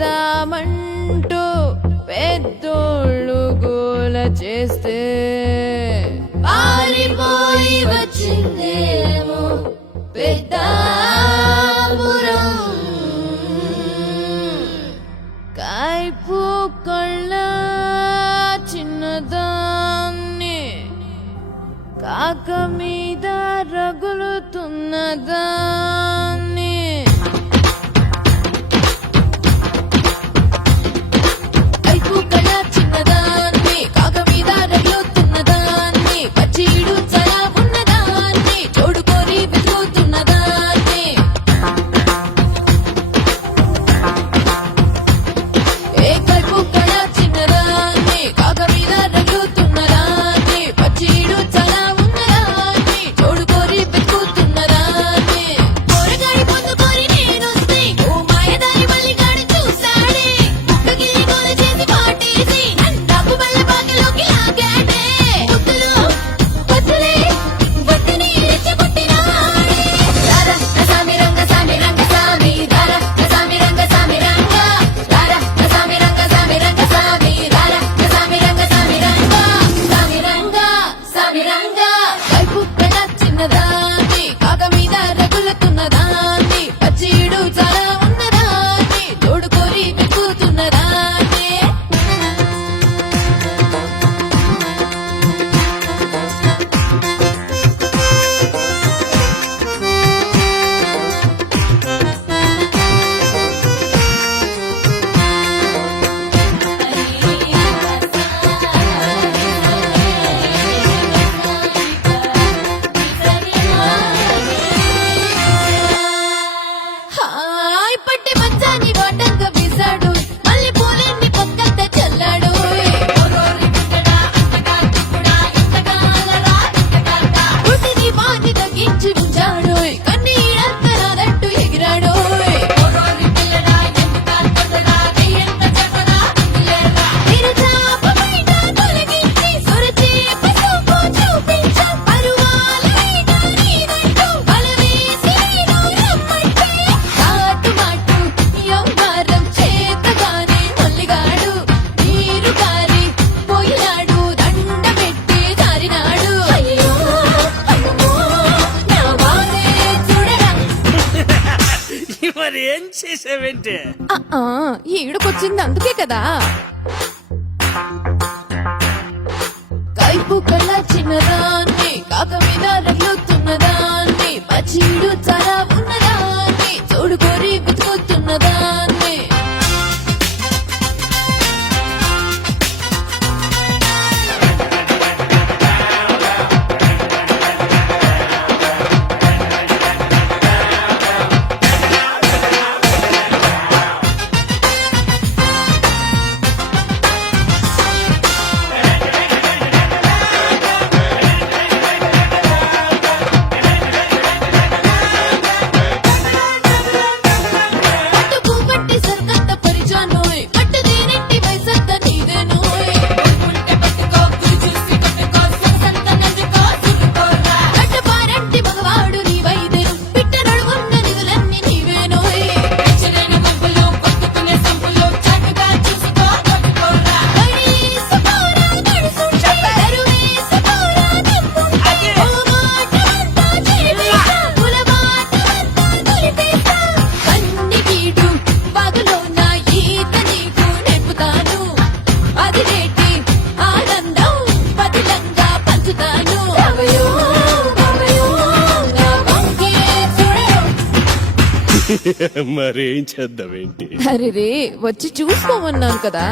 చేస్తామంటూ పెద్దోళ్ళు గోల చేస్తే పారిపోయి వచ్చిందేమో పెద్దాపురం కైపు కళ్ళ చిన్నదాన్ని కాక మీద రగులుతున్నదాన్ని కైపు కళ్ళ చిన్నదాన్ని కాక మీద రగులుతున్నదాన్ని పచ్చిడు చలా ఉన్నదాన్ని చూడుకొని వెతుకుతున్నదాన్ని ఏ కైపు కళ్ళ చిన్నదాన్ని కాక మీద రగులుతున్నదాన్ని పచ్చిడు చలా ఉన్నదాన్ని చూడుకొని వెతుకుతున్నదాన్ని కూరగాడి పొందుకొని నేనొస్తే ఓ మాయదారి మల్లిగాడు చూశాడే కుక్కగిల్లి గోల చేసి పాటేసి నన్ను బల్ల బాగలోకి లాగాడే ముద్దులో వద్దులే వద్దని రెచ్చగొట్టినాడే రారా రసామి రంగ సామి రంగ సామి రారా రసామి రంగ సామి రంగ రారా రసామి రంగ సామి రంగ సామి రారా రసామి రంగ సామి రంగ సామి రంగ సామి రంగ కైపు కళ చిన్నదాన్ని కాక మీద రగులుతున్నదాన్ని పచ్చిడు చాలా ఉన్నదాన్ని తోడుకొని వెతుకుతున్నదాన్ని హాయ్ పట్టి మంచాన్ని వాటంగా వేశాడు మళ్ళీ పూలన్నీ పక్కన చల్లాడు పుట్టిని వాణ్ణి తగ్గించి ఉంచాడు కన్నీరంత నాదంటూ ఎగిరాడు నిరచాపమైన తొలగించి సొరచేప సూపు చూపించ పరువాలైన నీదంటూ బలవేసి రమ్మంటే కాటుమాటు యవ్వారం చేతగానే మల్లిగాడు నీరు కారి పోయినాడు దండ పెట్టి జారినాడు అయ్యో అయ్యో నా బాధే చూడరా మరి ఏం చేసావేంటి? ఈడుకొచ్చింది అందుకే కదా కైపు కళ్ళ చిన్నదాన్ని కాక మీద రగులుతున్నదాన్ని పచ్చిడు చాలా ఉన్నదాన్ని చూడుకోరి వెతుకుతున్నదాన్ని పట్టు పువ్వంటి సర్కత్త పరిచానోయ్ పట్టు దేనెట్టి వయసంత నీదేనోయ్ కట్టు పారంటి మగవాడు నీ వైద్యం పిట్ట నడువున్న నిధులన్నీ నీవేనోయ్ వయసుపోరా నడుసుంటే దరువేసుకోరా నమ్ముంటే ఓ మాటమంతా చెరిపేస్తా కులమాటమంతా తొలిపేస్తా కన్ని గీడు బాగులోన ఈత నీకు నేర్పుతాను అది రేటి ఆనందం పదిలంగా పంచుతాను బావయో బావయో నా వంకే చూడయో మరేం చేద్దామేంటి? అరే రే వచ్చి చూసుకోమన్నాను కదా